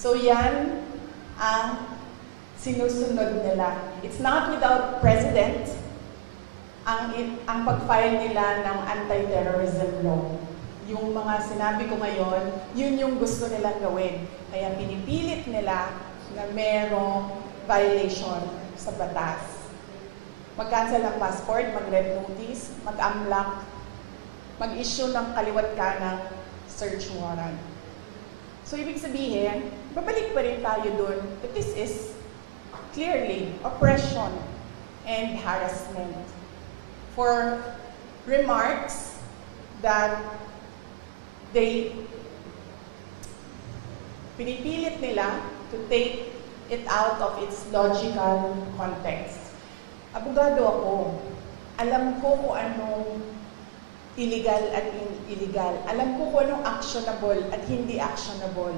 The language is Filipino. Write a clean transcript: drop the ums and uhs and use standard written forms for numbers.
So yan ang sinusunod nila. It's not without precedent ang pag-file nila ng anti-terrorism law. Yung mga sinabi ko ngayon, yun yung gusto nilang gawin. Kaya pinipilit nila na merong violation sa batas. Mag-cancel ng passport, mag-red notice, mag-amlak, mag-issue ng kaliwat kanang search warrant. So, ibig sabihin, babalik pa rin tayo dun that this is clearly oppression and harassment for remarks that pinipilit nila to take it out of its logical context. Abogado ako. Alam ko kung anong illegal at illegal. Alam ko kung anong actionable at hindi actionable.